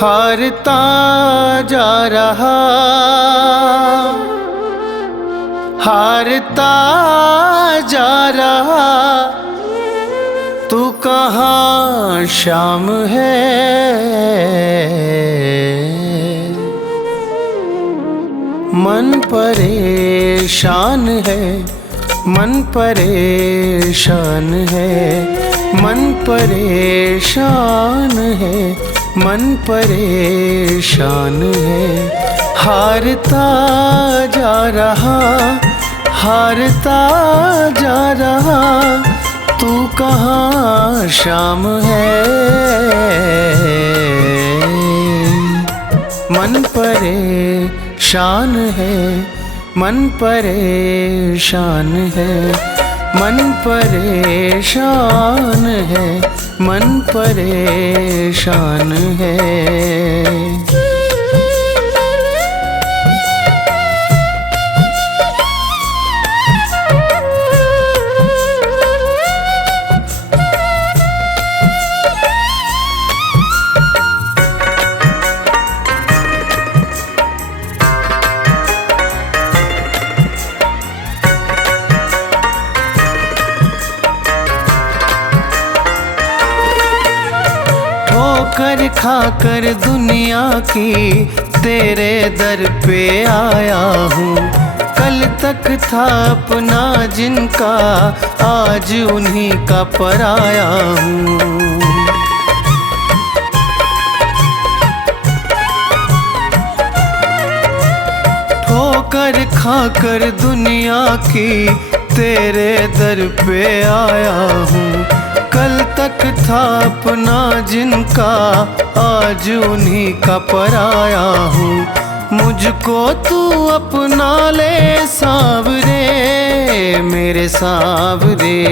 हारता जा रहा, हारता जा रहा, तू कहाँ शाम है। मन परेशान है, मन परेशान है, मन परेशान है, मन परेशान है। हारता जा रहा, हारता जा रहा, तू कहाँ शाम है। मन परेशान है, मन परेशान है, मन परेशान है, मन परेशान है। ठोकर खाकर दुनिया की तेरे दर पे आया हूँ। कल तक था अपना जिनका, आज उन्हीं का पराया हूँ। ठोकर खाकर दुनिया की तेरे दर पे आया हूँ। कल तक था अपना जिनका, आज उन्हीं का पराया हूँ। मुझको तू अपना ले सावरे, मेरे सावरे।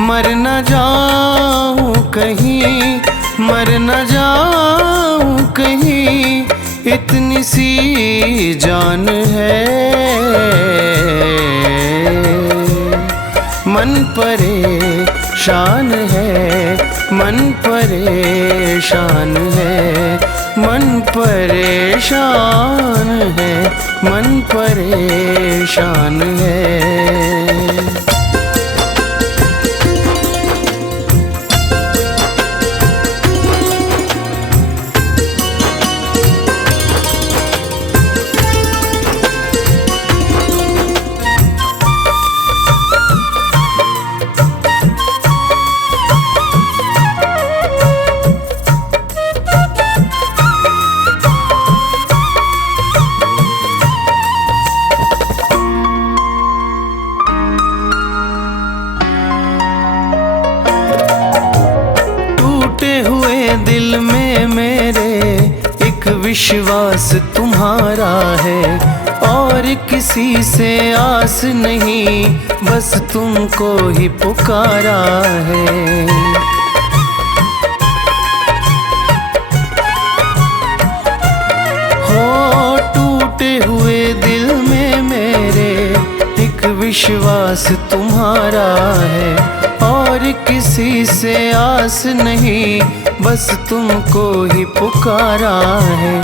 मर न जाऊं कहीं, मर न जाऊं कहीं, इतनी सी जान है। मन परेशान है, मन परेशान है, मन परेशान है, मन परेशान है। दिल में मेरे एक विश्वास तुम्हारा है, और किसी से आस नहीं, बस तुमको ही पुकारा है। हो टूटे हुए दिल में मेरे एक विश्वास तुम्हारा है, और किसी से आस नहीं, बस तुमको ही पुकारा है।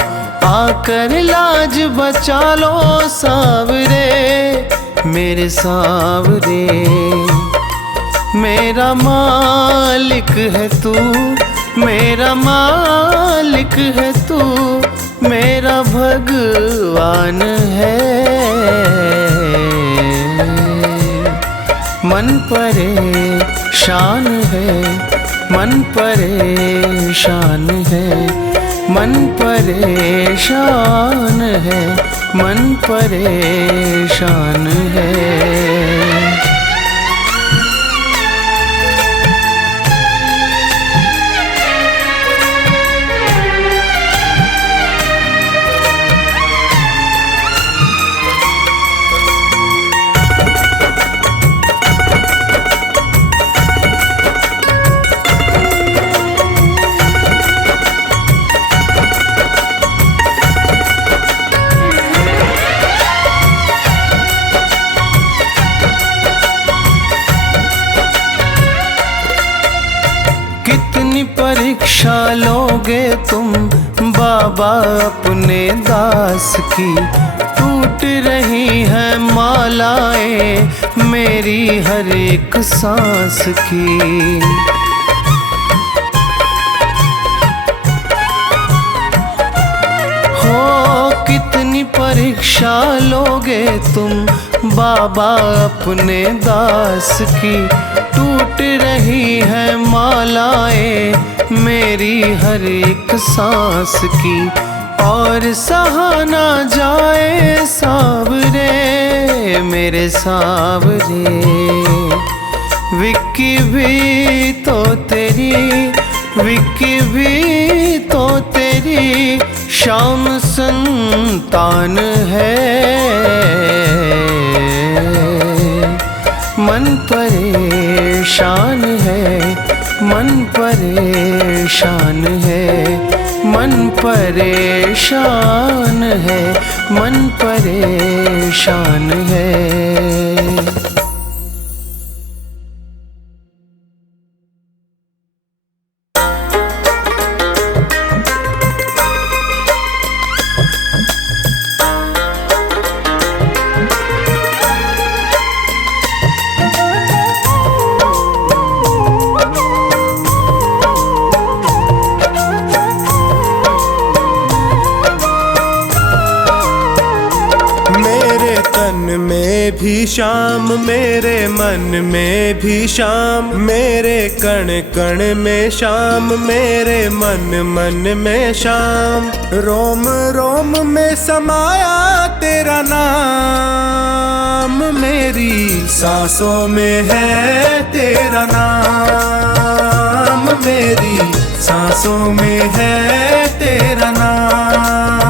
आकर लाज बचा लो सावरे, मेरे सावरे। मेरा मालिक है तू, मेरा मालिक है तू, मेरा भगवान है। मन परेशान है, मन परेशान है, मन परेशान है, मन परेशान है। परीक्षा लो लोगे तुम बाबा अपने दास की। टूट रही है मालाएं मेरी हर एक सांस की। कितनी परीक्षा लोगे तुम बाबा अपने दास की। टूट रही है मालाएं मेरी हर एक सांस की। और सहा ना जाए सावरे मेरे सावरे। विक्की भी तो तेरी, विक्की भी तो तेरी श्याम संतान है। मन परेशान है, मन परेशान है, मन परेशान है, मन परेशान है। में भी शाम, मेरे मन में भी शाम, मेरे कण कण में शाम, मेरे मन मन में शाम। रोम रोम में समाया तेरा नाम, मेरी सांसों में है तेरा नाम, मेरी सांसों में है तेरा नाम।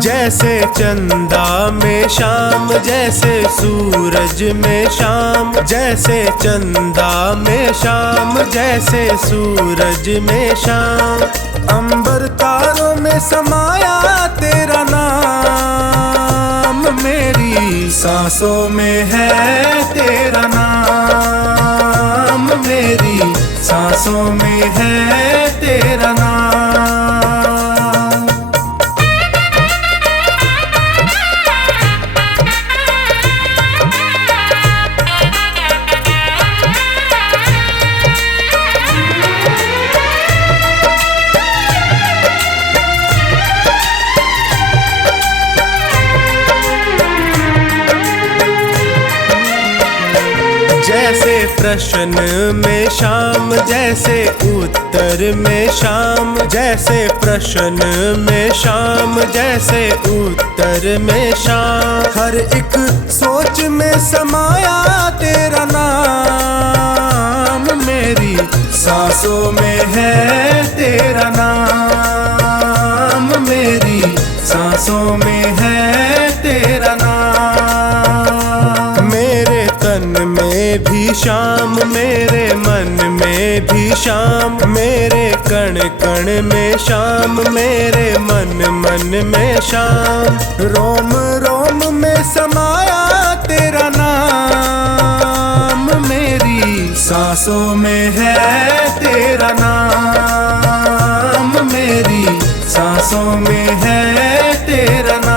जैसे चंदा में शाम, जैसे सूरज में शाम, जैसे चंदा में शाम, जैसे सूरज में शाम। अंबर तारों में समाया तेरा नाम, मेरी सांसों में है तेरा नाम, मेरी सांसों में है तेरा नाम। जैसे प्रश्न में शाम, जैसे उत्तर में शाम, जैसे प्रश्न में शाम, जैसे उत्तर में शाम। हर एक सोच में समाया तेरा नाम, मेरी सांसों में है तेरा नाम, मेरी सांसों में है तेरा नाम। मेरे तन में भी शाम, मेरे मन में भी शाम, मेरे कण कण में शाम, मेरे मन मन में शाम। रोम रोम में समाया तेरा नाम, मेरी सांसों में है तेरा नाम, मेरी सांसों में है तेरा नाम।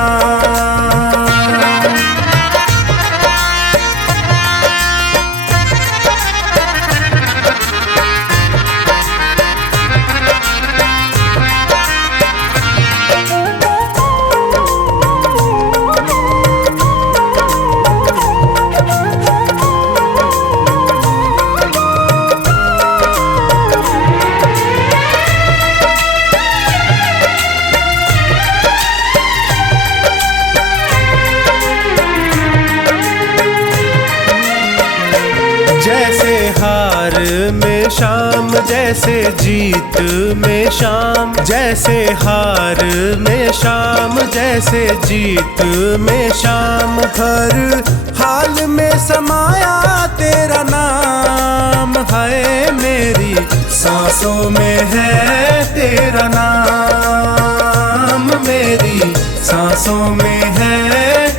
जैसे हार में शाम, जैसे जीत में शाम, जैसे हार में शाम, जैसे जीत में शाम। हर हाल में समाया तेरा नाम है, मेरी सांसों में है तेरा नाम, मेरी सांसों में है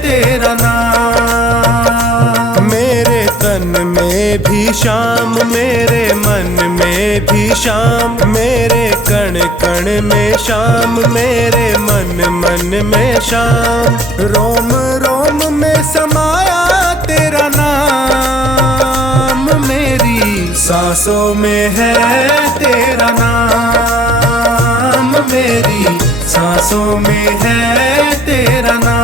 तेरा नाम। मेरे तन में भी श्याम, मेरे मन में भी श्याम, मेरे कण कण में श्याम, मेरे मन मन में श्याम। रोम रोम में समाया तेरा नाम, मेरी सांसों में है तेरा नाम, मेरी सांसों में है तेरा नाम।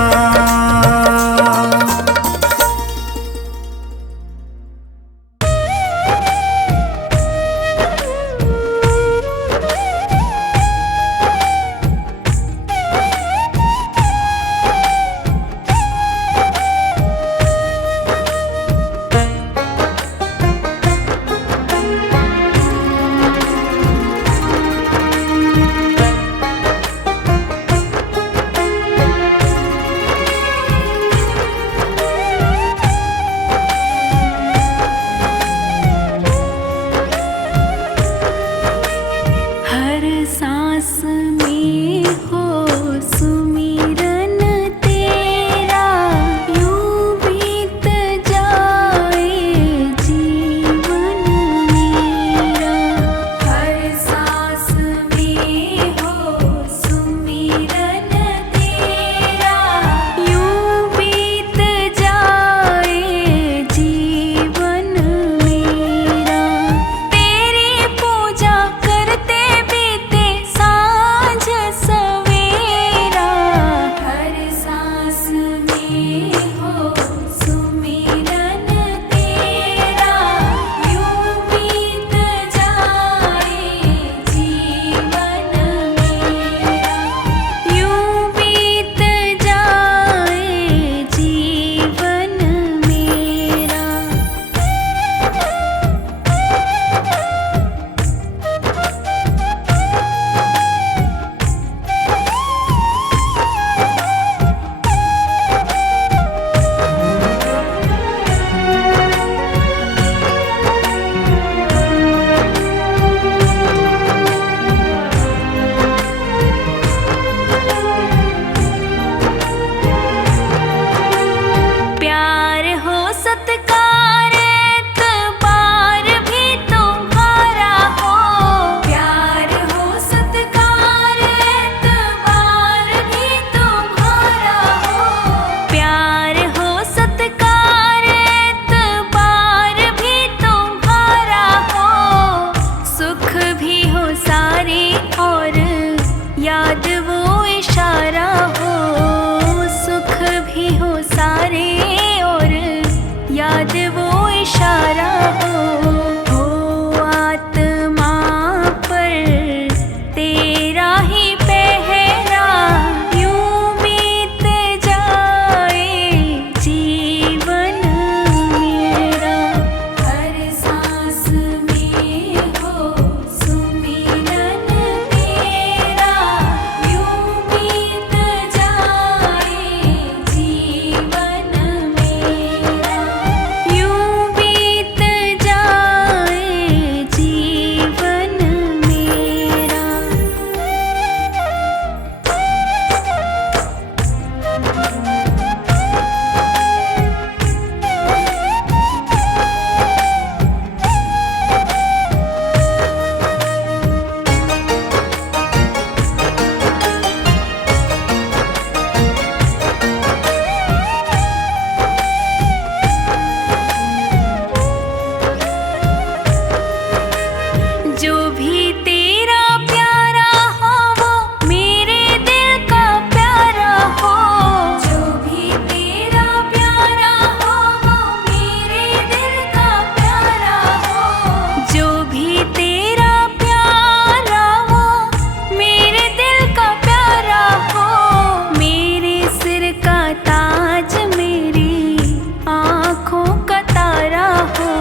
आँखों का तारा हो,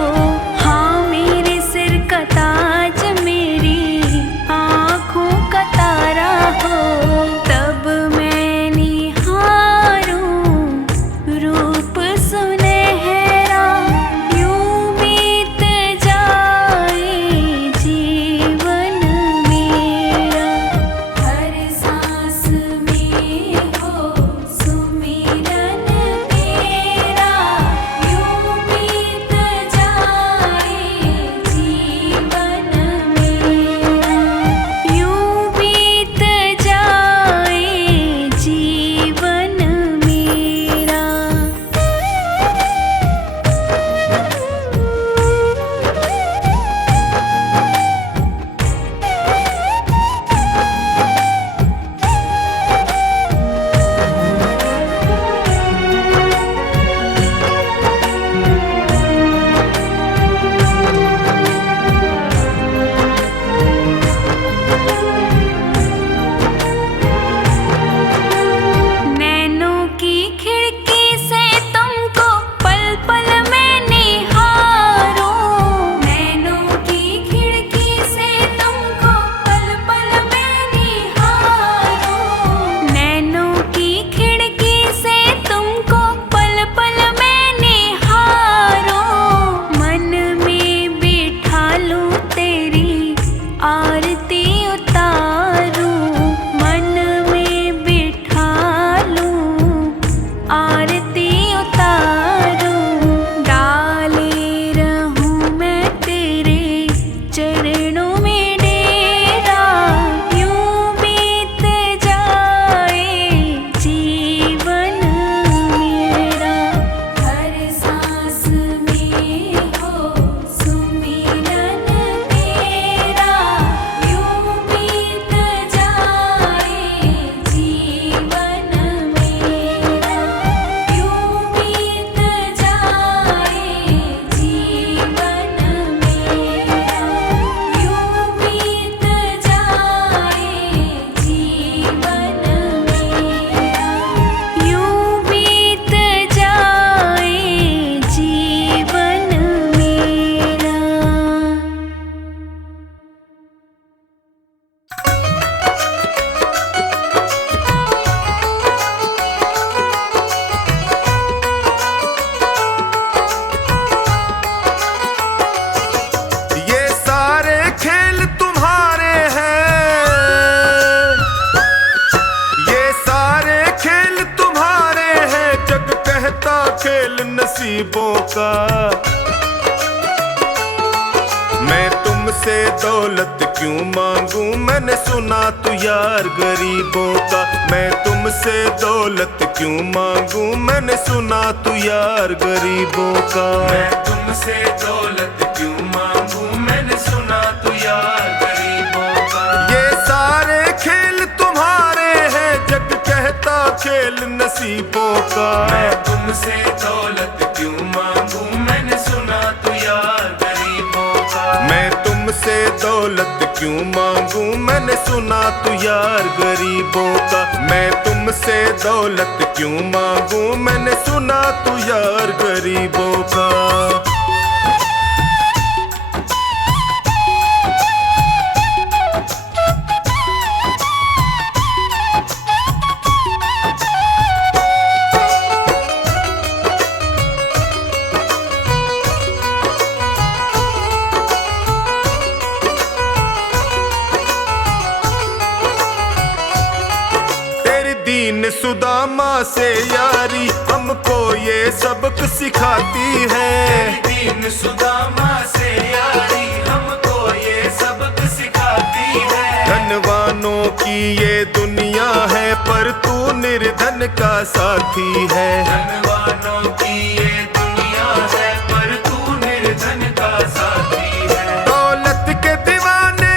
हाँ मेरे सिर का ताज, मेरी तुमसे दौलत क्यों मांगूं, मैंने सुना तू यार गरीबों का। मैं तुमसे दौलत क्यों मांगूं, मैंने सुना तू यार गरीबों का। मैं तुमसे दौलत क्यों मांगूं, मैंने सुना तू यार गरीबों का। ये सारे खेल तुम्हारे हैं, जग कहता खेल नसीबों का। मैं तुमसे दौलत क्यों मांगूं, मैंने सुना तू यार गरीबों का। मैं तुमसे दौलत क्यों मांगूं, मैंने सुना तू यार गरीबों का। मैं तुमसे दौलत क्यों मांगूं, मैंने सुना तू यार गरीबों का। दीन सुदामा से यारी हमको ये सबक सिखाती है। दीन सुदामा से यारी हमको ये सबक सिखाती है। धनवानों की ये दुनिया है, पर तू निर्धन का साथी है। धनवानों की ये दुनिया है, पर तू निर्धन का साथी है। दौलत के दीवाने,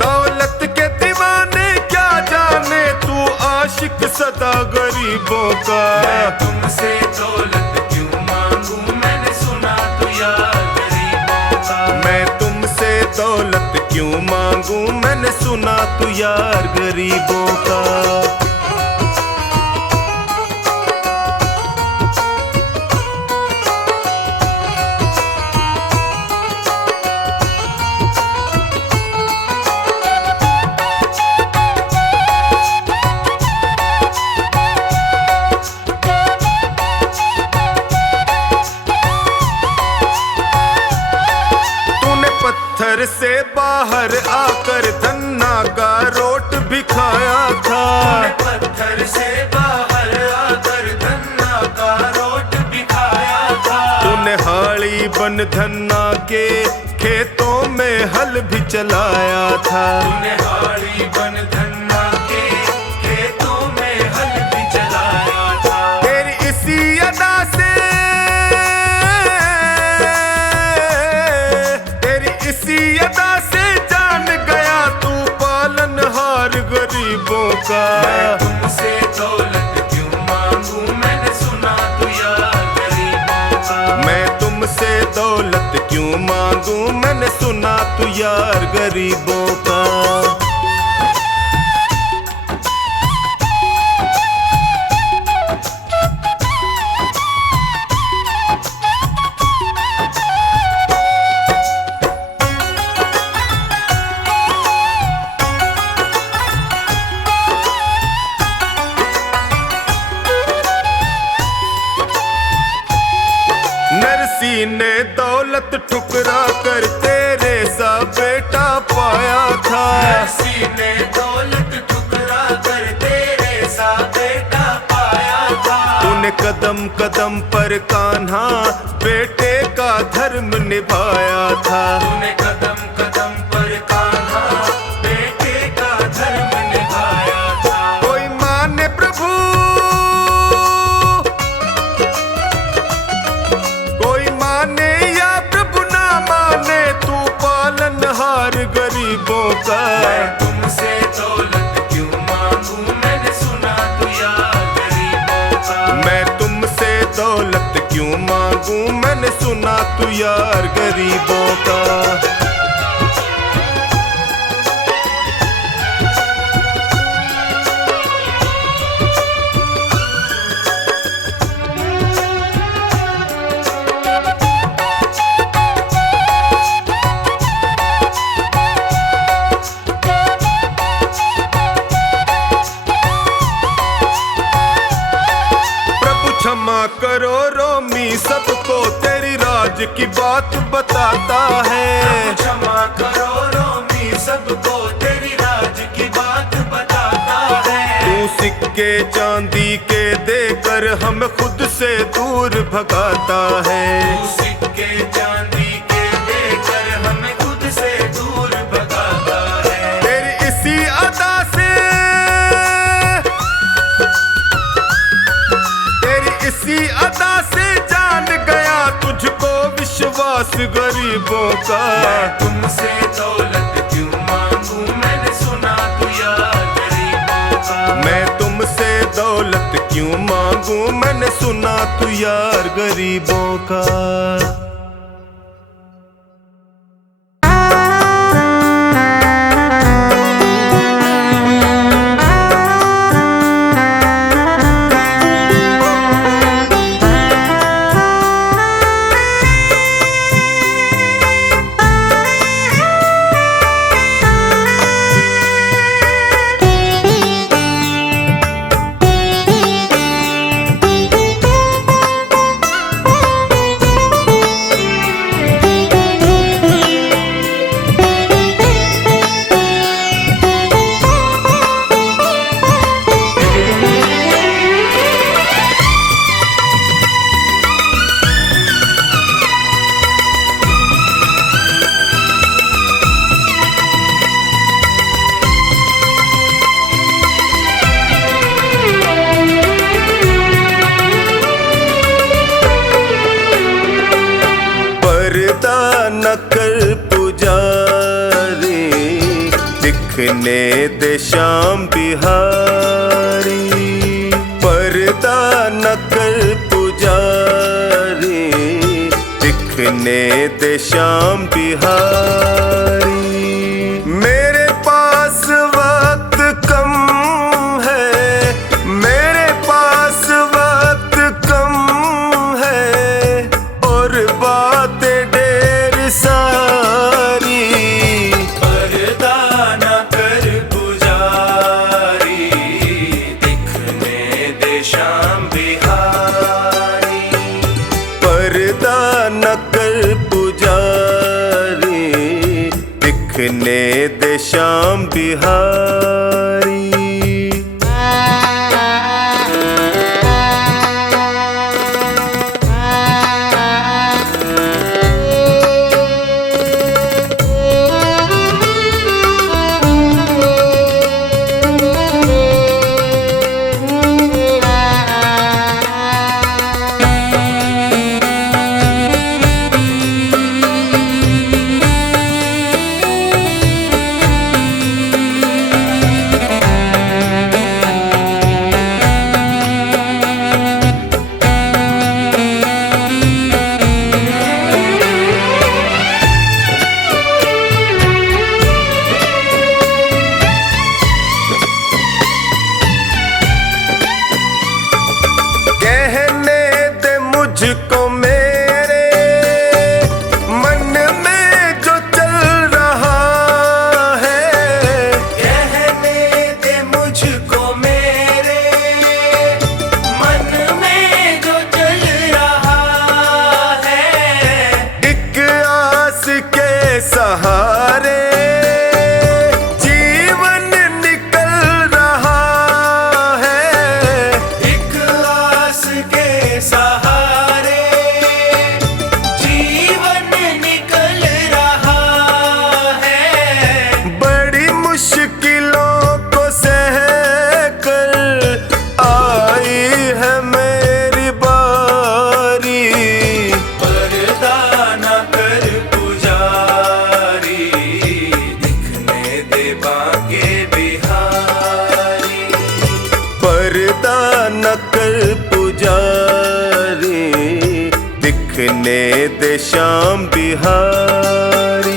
दौलत के दीवाने क्या जाने, तू आशिक सदा गरीबों का। मैं तुमसे दौलत क्यों मांगूं, मैंने सुना तू यार गरीबों का। मैं तुमसे दौलत क्यों मांगूं, मैंने सुना तू यार गरीबों का। पत्थर से बाहर आकर धन्ना का रोट भी खाया था। पत्थर से बाहर आकर धन्ना का रोट भी खाया था। तूने हाड़ी बन धन्ना के खेतों में हल भी चलाया था। तूने हाड़ी बन धन्ना के खेतों में हल भी चलाया था। तेरी इसी अदा से, इसी अदा से जान गया तू पालनहार गरीबों का। मैं तुमसे दौलत क्यों मांगूं, मैंने सुना तू यार गरीबों का। मैं तुमसे दौलत क्यों मांगूं, मैंने सुना तू यार गरीबों का। नरसी ने दौलत ठुकरा कर तेरे सा बेटा पाया था। नरसी ने दौलत ठुकरा कर तेरे सा बेटा पाया था। तूने कदम कदम पर कान्हा बेटे का धर्म निभाया था। तूने कदम कदम पर कान्हा बेटे का धर्म निभाया था। कोई माने प्रभु, कोई माने या प्रभु ना माने, तू पालनहार गरीबों का। मैं तुमसे दौलत क्यों मांगूं, मैंने सुना तू यार गरीबों का। मैं तुमसे दौलत क्यों मांगूं, मैंने सुना तू यार गरीबों का। क्षमा करो रोमी सबको, तेरी राज की बात बताता है। क्षमा करो रोमी सबको, तेरी राज की बात बताता है। तू सिक्के चांदी के देकर देकर हमें खुद से दूर भगाता है। तू सिक्के चांदी के देकर हमें खुद से दूर भगाता है। तेरी इसी अदा से, तेरी इसी अदा से जान गया तुझको विश्वास गरीबों का। मैं तुमसे दौलत क्यों मांगू, मैंने सुना तू यार गरीबों का। मैं तुमसे दौलत क्यों मांगू, मैंने सुना तू यार गरीबों का। न कर पुजारी, दिखने दे शाम बिहारी। पर्दा न कर पुजारी, दिखने दे शाम बिहारी। मेरे पास वक्त कम है, मेरे पास वक्त कम है, और बातें सारी। पर्दा न कर पुजारी, दिखने दे शाम बिहारी। पर्दा न कर पुजारी, दिखने दे शाम बिहारी। मुझको मेरे मन में जो चल रहा है, कहने दे मुझको मेरे मन में जो चल रहा है। एक आस के सहारे जीवन निकल रहा है। एक आस के सहारे न कर पुजारी, दिखने दे शाम बिहारी।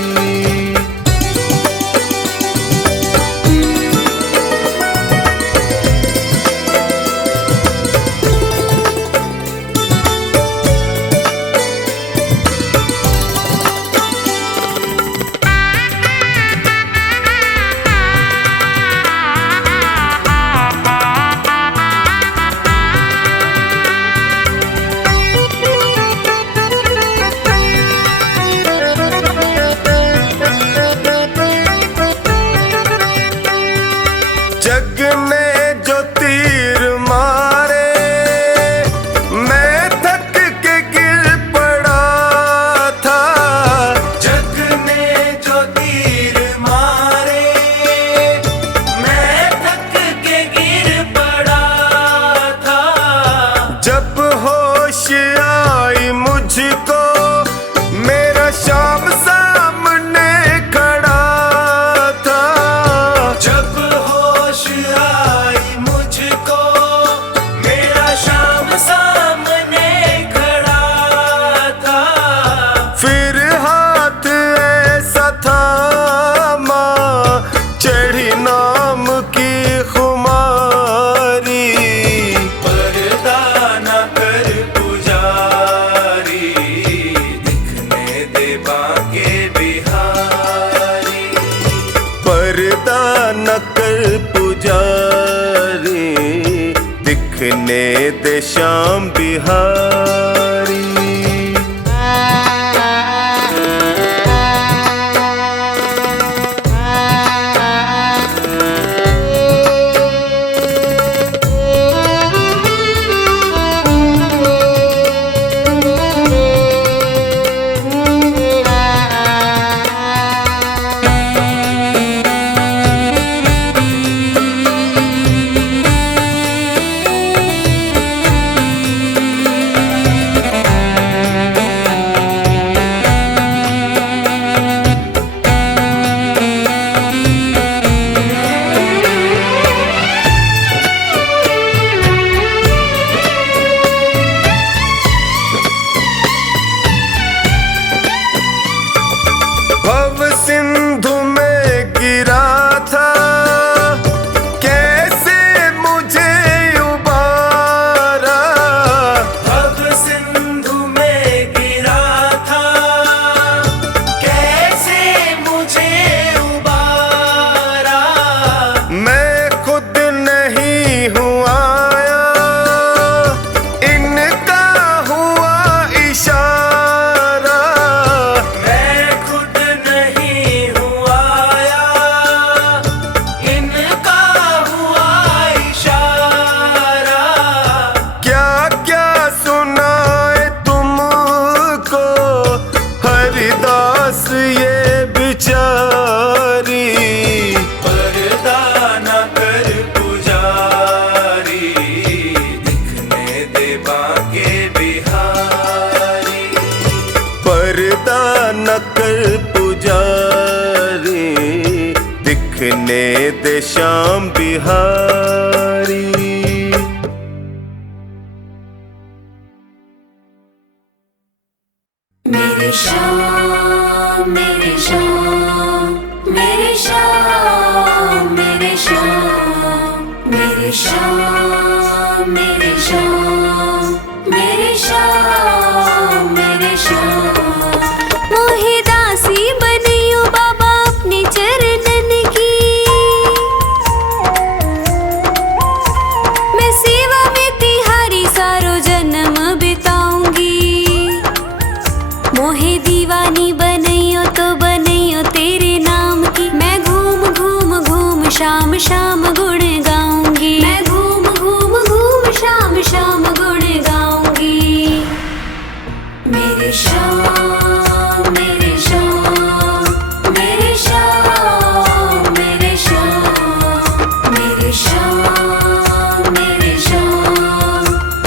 मुझको मेरा शाम सामने खड़ा था। जब होश आई मुझको मेरा शाम सामने खड़ा था। फिर हाथ ऐसा था माँ चढ़ी नाम की खुमारी। पर्दा न कर पुजारी, दिखने दे बाके बिहारी। पर्दा न कर पुजारी, दिखने दे श्याम बिहारी। भव सिंधु में गिरा था, कैसे मुझे उबारा। भव सिंधु में गिरा था, कैसे मुझे उबारा। मैं खुद नहीं हूँ आया, इनका हुआ इशारा। मैं खुद नहीं हूँ आया, इनका हुआ इशारा। क्या क्या सुनाए तुमको हरिदास ये बिचारी। पर्दा न कर पुजारी, दिखने दे बाके बिहारी। पर्दा न कर पुजारी, दिखने दे श्याम बिहारी। मेरे श्याम मेरे श्याम मेरे श्याम मेरे श्याम मेरे श्याम मेरे श्याम मेरे श्याम मेरे श्याम। मोहे दासी बनियो बाबा अपने चरणन की, मैं सेवा में तिहारी सारो जन्म बिताऊंगी। मोहे दीवानी बनैयो तो बनैयो तेरे नाम की, मैं घूम घूम घूम शाम शाम गुण गाऊंगी। मैं घूम घूम घूम शाम शाम गुण गाऊंगी। मेरे श्याम मेरे श्याम मेरे श्याम मेरे श्याम मेरे श्याम मेरे श्याम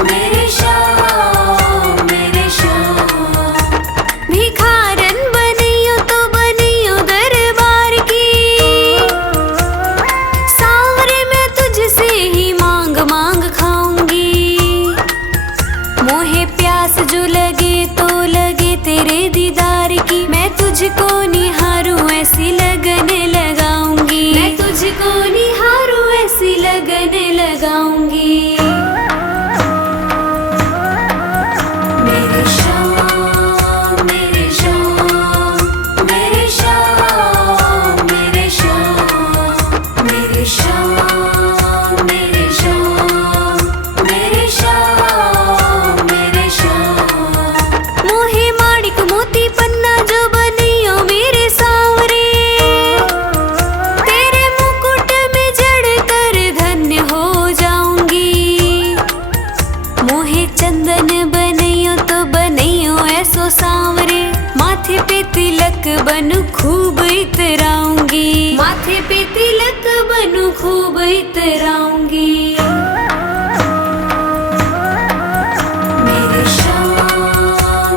मेरे श्याम मेरे श्याम। भिखारन बनियो तो बनियो दरबार की, सांवरे मैं तुझसे ही मांग मांग खाऊंगी। मोहे प्यास जो लगे तो लगे तेरे दीदार की, मैं तुझको निहारूं ऐसी लगन लगाऊंगी। मैं तुझको निहारूं ऐसी लगन लगाऊंगी। मेरे श्याम मेरे श्याम मेरे श्याम मेरे श्याम मेरे श्याम मेरे श्याम मेरे श्याम मेरे श्याम। मोहे माणिक मोती पन्ना जो बनियो मेरे सांवरे, तेरे मुकुट में जड़ कर धन्य हो जाऊंगी। मोहे चंदन बनैयो तो बनैयो ऐसो सांवरे, माथे पे तिलक बनू खूब इतराऊंगी। माथे पे तिलक बनू खूब इतराऊंगी। मेरे श्याम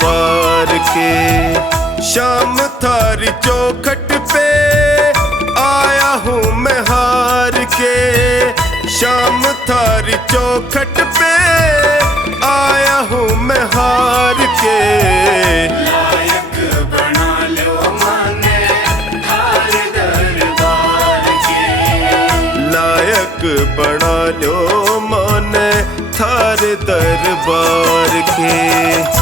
दरबार के। शाम थारी चौखट पे आया हूँ मैं हार के। शाम थारी चौखट पे आया हूँ मैं हार के। लायक बना लो माने थारे दरबार के। लायक बना लो माने थारे दरबार के।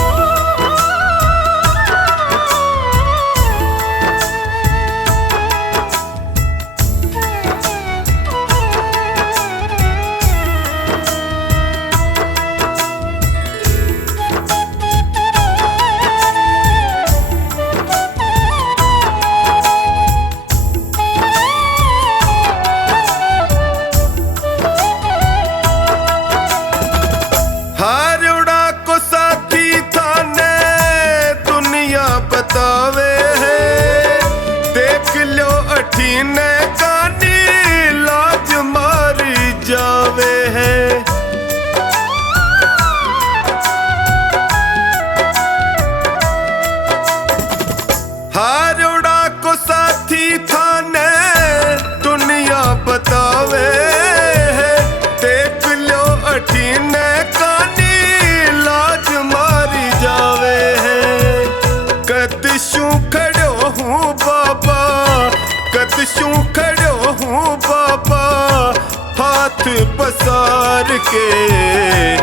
बतावे है देख लो अठीने कानी लाज मारी जावे है। हारोड़ा को साथी थाने दुनिया बतावे है देख लो अठीने कानी लाज मारी जावे है। कदशू खड़ो हूँ बाबा कदशू खड़ो हूँ बाबा हाथ पसार के।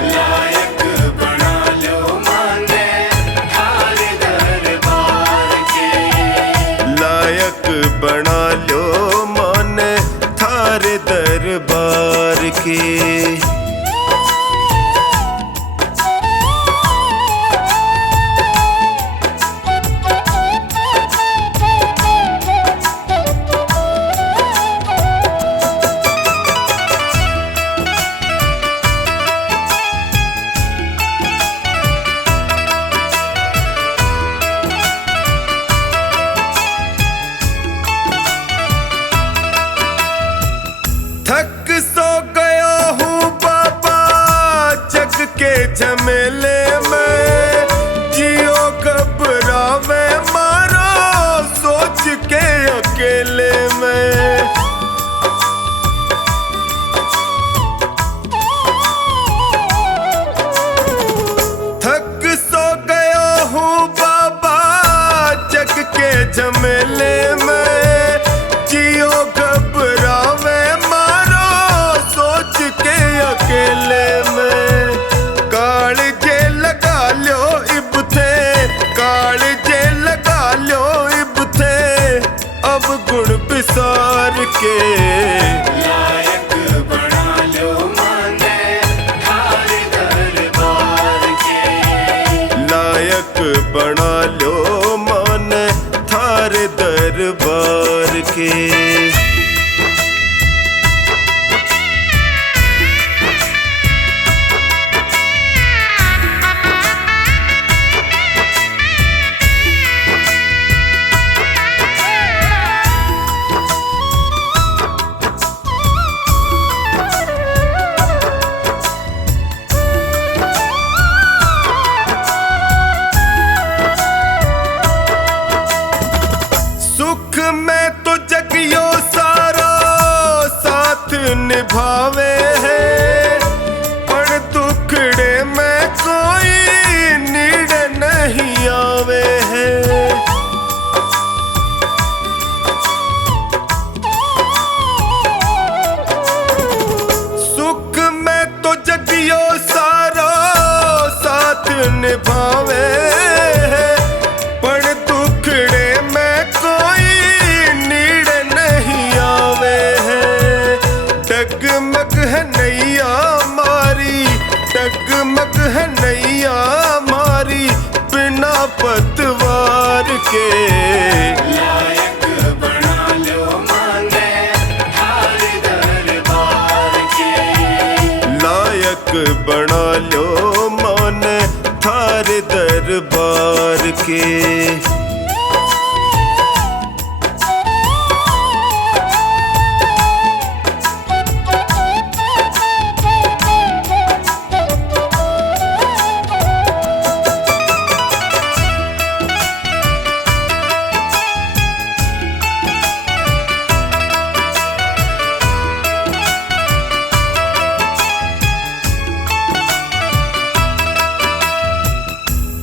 लायक बना लो माने थारे दरबार के। लायक बना लो माने थारे दरबार के। थक सो गया हूँ बाबा जग के झमेले में। जियो घबरावे मारो सोच के अकेले में। थक सो गया हूँ बाबा जग के झमेले में। जियो घबरावे अकेले में। कालजे लगा लो इब थे कालजे लगा लो इब थे अब गुण पिसार के। लायक बना लो माने थारे दरबार के। लायक बना लो माने थारे दरबार के। सुख में तो जगियो सारा साथ निभावे है पर दुखड़े में कोई नीड़ नहीं आवे है। सुख में तो जगियो सारा साथ निभावे है पर दुखड़े में कोई नीड़ नहीं आवे है। डगमग है नैया मारी डगमग है नैया मारी बिना पतवार के। लायक बना लो माने थारे दरबार के। लायक बना लो माने थारे दरबार के।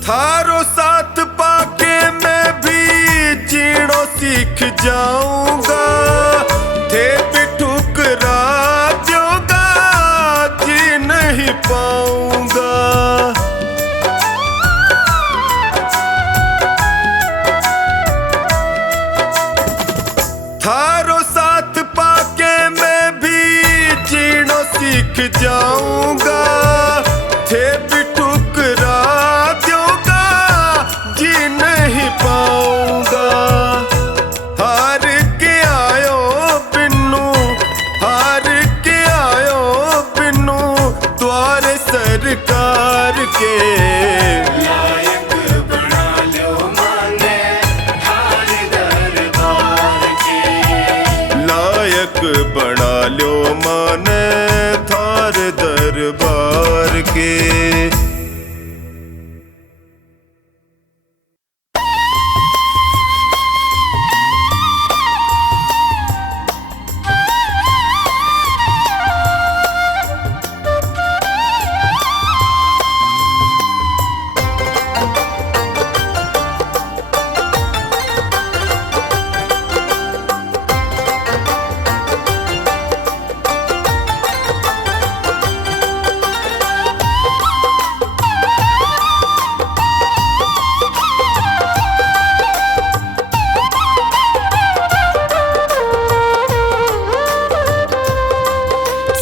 थारो साथ पाके मैं भी जीणो सीख जाऊंगा। थे भी ठुकरा दोगा जी नहीं पाऊंगा। थारो साथ पाके मैं भी जीणो सीख जाऊंगा। थे भी ठुकरा दोगा जी नहीं पाऊंगा। हार के आयो बिन्नू, हार के आयो बिन्नू द्वारे सरकार के। लायक बना लो माने थारे दरबार के। लायक बना लो माने थार दरबार के।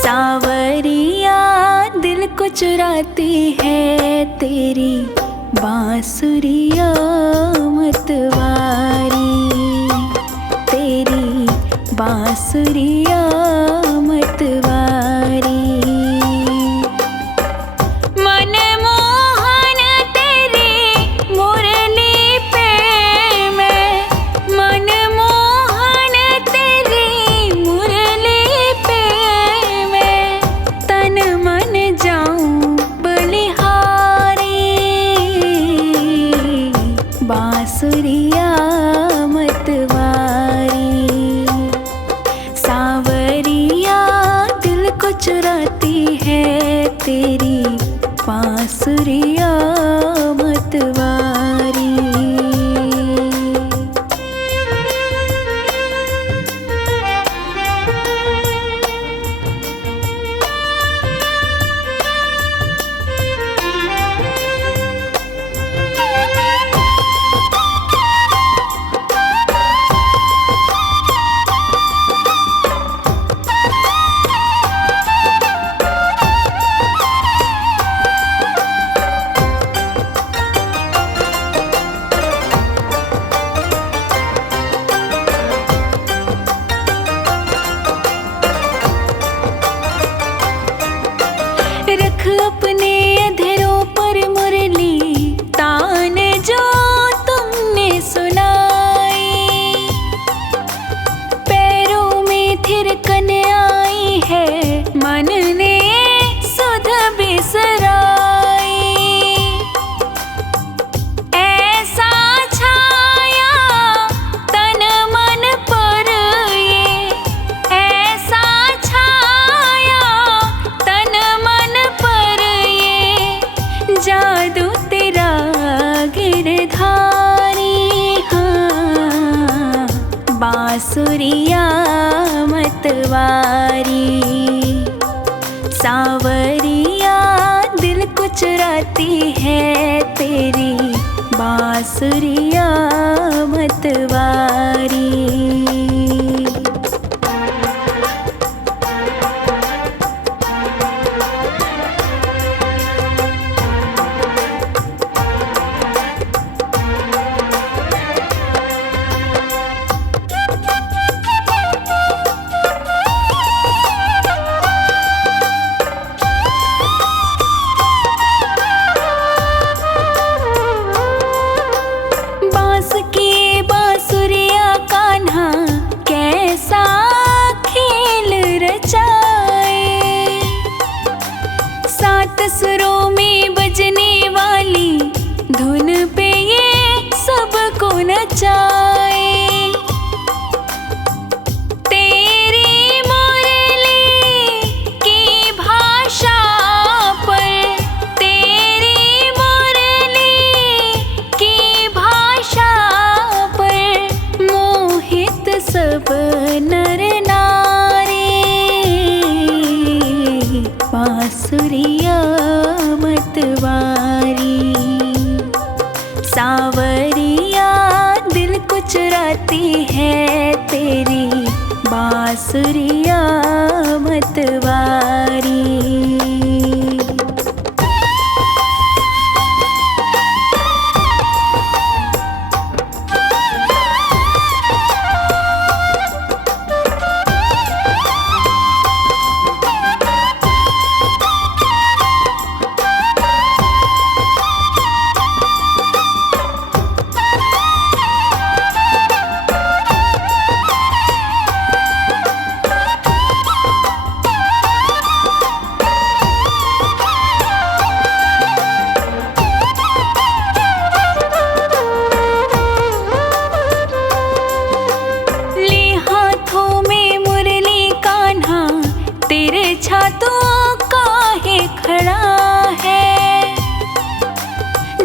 सावरिया दिल को चुराती है तेरी बांसुरिया मतवारी। तेरी बांसुरिया मतवारी। मनमोहन तेरी मुरली पे मैं, मनमोहन तेरी मुरली पे मैं तन मन जाऊं बलिहारी। बांसुरिया मतवारी। सावरिया दिल को चुराती है तेरी बांसुरिया मतवारी। रख अपने अधरों पर मुरली तान जो तुमने सुनाई। पैरों में थिरकन आई है मन ने सुध बिसराई। ऐसा छाया तन मन पर ये, ऐसा छाया तन मन पर ये जादू तेरा गिरधारी। हाँ बांसुरिया मतवारी। सावरिया दिल को चुराती है तेरी बांसुरिया मतवारी। बांस की बांसुरिया कान्हा कैसा खेल रचाए। सात सुरों में बजने वाली धुन पे ये सबको नचाए। तेरी मुरली की भाषा पर, तेरी मुरली सावरिया दिल को चुराती है तेरी बांसुरिया मतवारी। छातों काहे खड़ा है,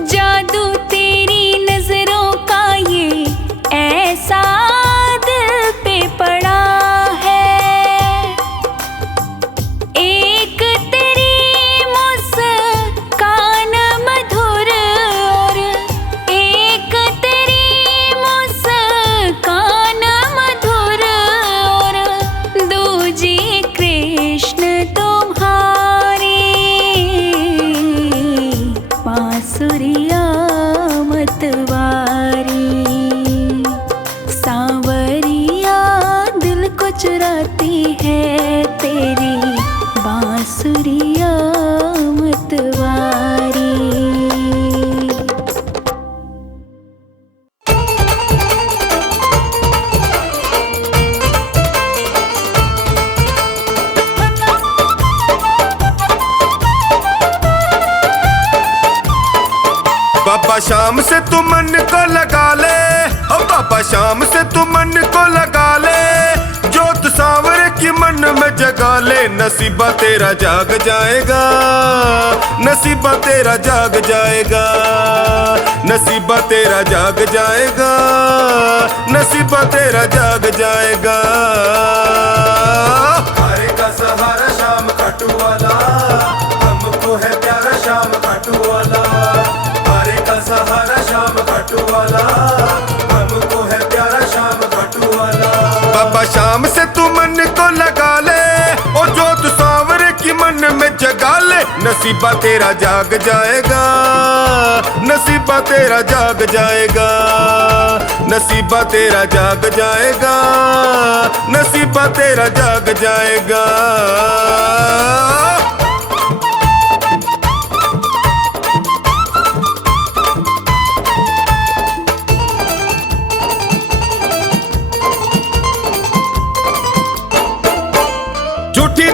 जादू तेरी नजरों का ये ऐसा दिल पे पड़ा है। एक तेरी मुस्कान मधुर और एक तेरी मुस्कान मधुर और दूजी कृष्ण तुम्हारी बांसुरिया मतवारी। सांवरिया दिल को चुराती है तेरी बांसुरिया मतवारी। बाबा शाम से तू मन को लगा ले, ओ बाबा शाम से तू मन को लगा ले, जोत सांवरे की मन में जगा ले। नसीबा तेरा जाग जाएगा, नसीबा तेरा जाग जाएगा, नसीबा तेरा जाग जाएगा, नसीबा तेरा जाग जाएगा। हारे का सहारा शाम खाटू वाला, हमको है प्यारा शाम खाटू वाला। सहारा शाम खाटू वाला, हमको है प्यारा शाम खाटू वाला। बाबा शाम से तू मन को लगा ले, ओ जोत सांवरे की मन में जगा ले। नसीबा तेरा जाग जाएगा, नसीबा तेरा जाग जाएगा, नसीबा तेरा जाग जाएगा, नसीबा तेरा जाग जाएगा।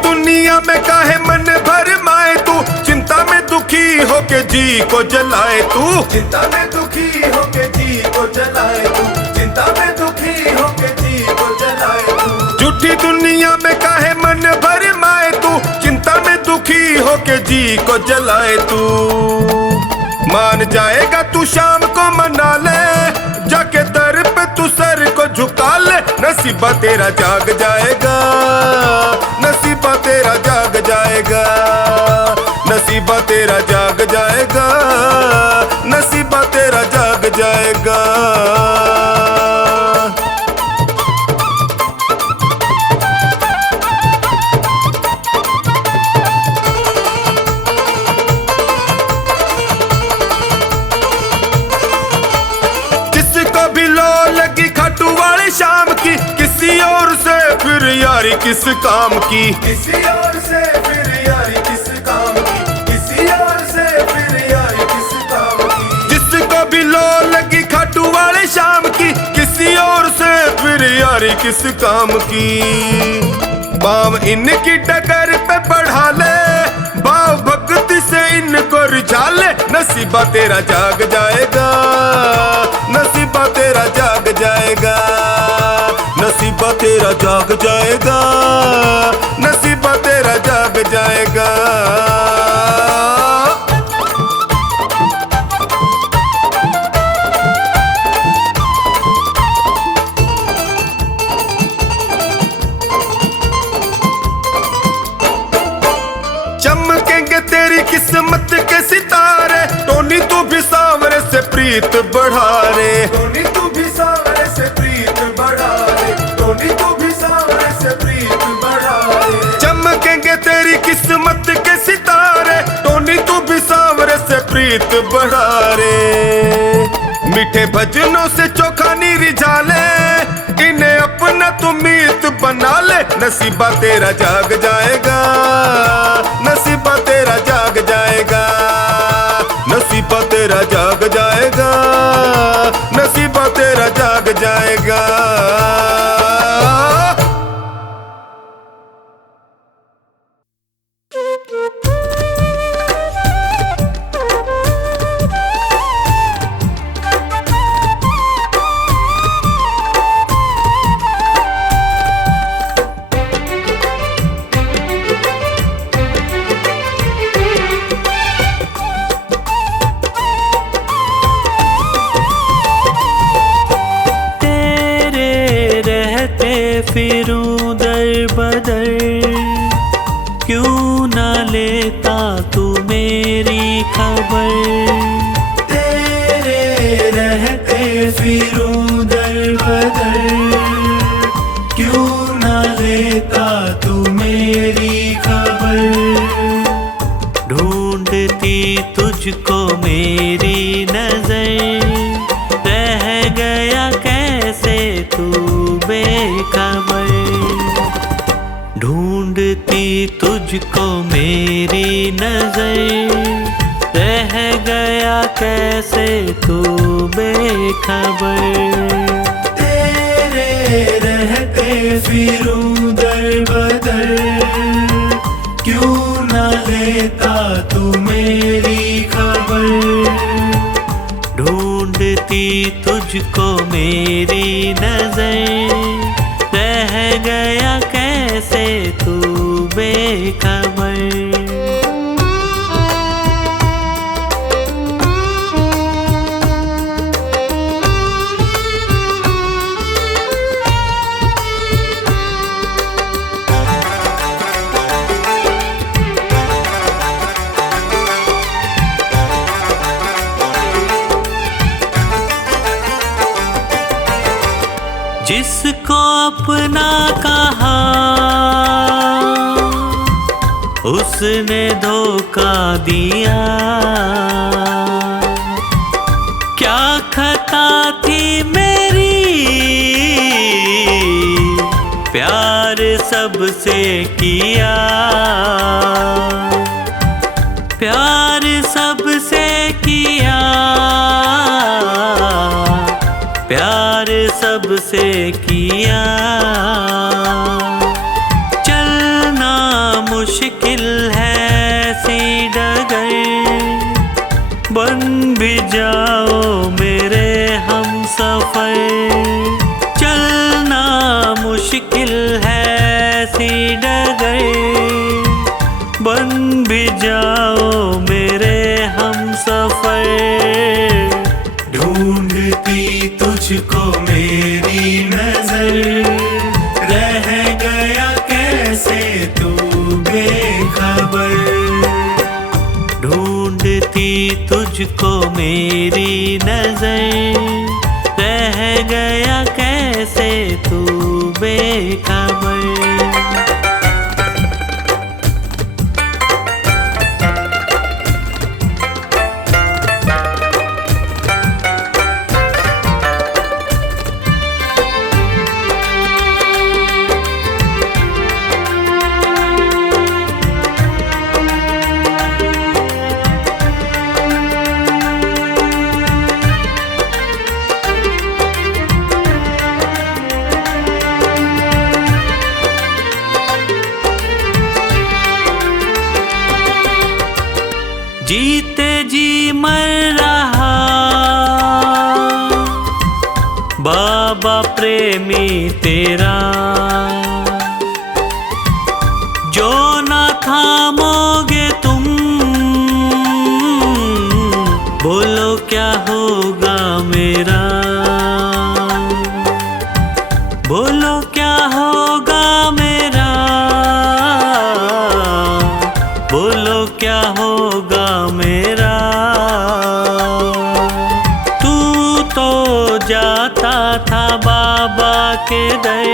दुनिया में काहे मन भर माए तू, चिंता में दुखी होके जी को जलाए तू, चिंता में दुखी होके जी को जलाए तू, चिंता में दुखी होके जी को जलाए तू। झूठी दुनिया में काहे मन भर माए तू, चिंता में दुखी होके जी को जलाए तू। मान जाएगा तू शाम को मना ले, जाके दर पे तू सर को झुका ले। नसीबा तेरा जाग जाएगा, नसीबा तेरा जाग जाएगा, नसीबा तेरा जाग जाएगा, नसीबा तेरा जाग जाएगा। शाम की किसी और से फिर यारी किस काम की, किसी और से फिर यारी किस काम की, किसी और से फिर यारी किस काम की। जिसको भी लो लगी खाटू वाले शाम की, किसी और से फिर यारी किस काम की। बाम इनकी डगर पे बढ़ा ले, भाव भक्ति से इनको रिझा ले। नसीबा तेरा जाग जाएगा, नसीबा तेरा जाग जाएगा, नसीबा तेरा जाग जाएगा, नसीबा तेरा जाग जाएगा। चमकेंगे तेरी किस्मत के सितारे, टोनी तू भी सांवरे से प्रिय प्रीत बढ़ा रे। टोनी तू भी सांवरे से प्रीत बढ़ा रे, टोनी तू भी सांवरे से प्रीत बढ़ा रे। चमकेंगे तेरी किस्मत के सितारे, टोनी तू भी सांवरे से प्रीत बढ़ा रे। मीठे भजनों से चोखा नी रिझाले, इन्हें अपना तू मीत बना ले। नसीबा तेरा जाग जाएगा, नसीबा तेरा जाग जाएगा, नसीबा तेरा जाग जाएगा, नसीबा तेरा जाग जाएगा। फिरूं दर बदर, क्यों न लेता तू मेरी खबर। तेरे रहते फिरूं दर बदर, क्यों न लेता तू मेरी खबर। ढूंढती तुझको मेरी नजर, रह गया कैसे तू बेखबर। ढूंढती तुझको मेरी नजर, रह गया कैसे तू बेखबर। तेरे रहते फिरूं दर बदर, क्यों न लेता तू मेरी खबर। ढूंढती तुझको मेरी नजर, रह गया कैसे तू बेखबर। जिसको अपना कहा उसने धोखा दिया, क्या खता थी मेरी, प्यार सबसे किया। प्यार सबसे किया, प्यार सबसे किया। चलना मुश्किल है सी डगर, बन भी जाओ मेरे हम सफर। चलना मुश्किल है सी डगर, बन भी जाओ मेरे हम सफर। ढूंढती तुझको मेरी नजर, रह गया कैसे तू बेखबर। ढूंढती तुझको मेरी नजर, रह गया कैसे तू बेखबर। जीते जी मर रहा बाबा प्रेमी तेरा, जो ना थामोगे तुम, बोलो क्या होगा मेरा। बोलो क्या होगा मेरा, बोलो क्या होगा मेरा। तू तो जाता था बाबा के दर,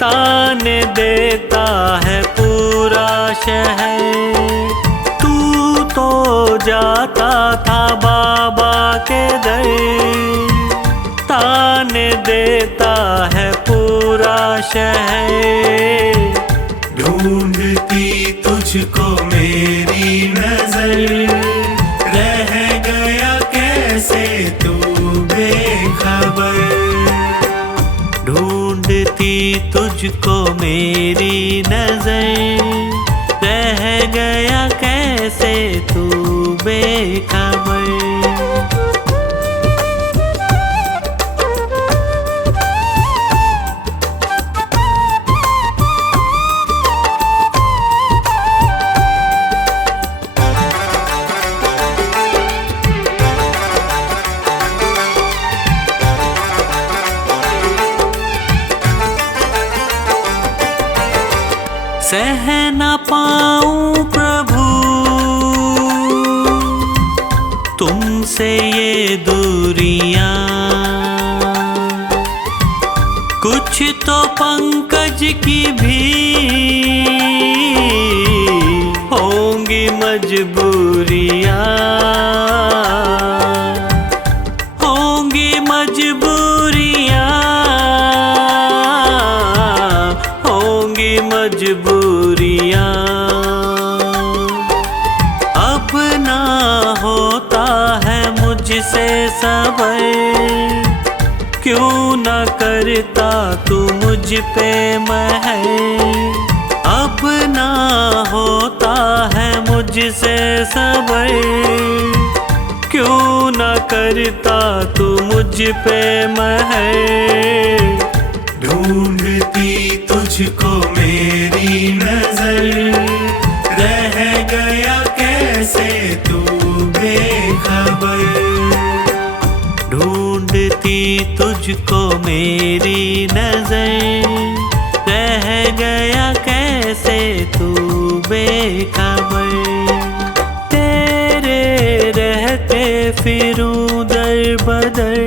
ताने देता है पूरा शहर। तू तो जाता था बाबा के दर, ताने देता है पूरा शहर। ढूंढती तुझको मेरी नजर, रह गया कैसे तू बेखबर। ढूंढती तुझको मेरी नजर, रह गया कैसे तू बेखबर। सह न पाऊं प्रभु तुमसे ये दूरियां, कुछ तो पंकज की भी होंगी मजबूरियां, होंगी मजबूरियां, होंगी मजबूरियां। अब ना होता है मुझसे सबर, क्यों न करता तू मुझ पे महर। अब ना होता है मुझसे सबर, क्यों न करता तू मुझ पे महर। ढूंढती तुझको मेरी नजर, रह गया कैसे तू बेखबर। ढूंढती तुझको मेरी नजर, रह गया कैसे तू बेखबर। तेरे रहते फिरूं दर बदर,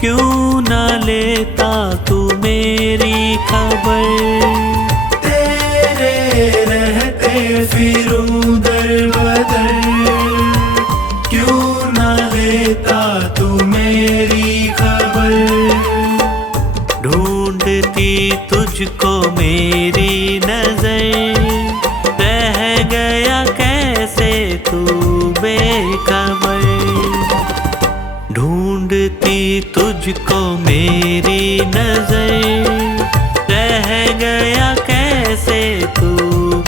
क्यों न लेता तू मेरी खबर। तेरे रहते फिरूं दर बदर, क्यों न लेता तू मेरी खबर। ढूंढती तुझको मेरी नजर, रह गया कैसे तू बेखबर। ढूंढती तुझको मेरी नजर, रह गया कैसे तू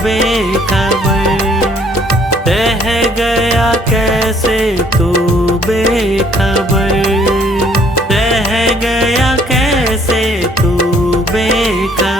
बेखबर। रह गया कैसे तू बेखबर, रह गया कैसे तू बेखबर।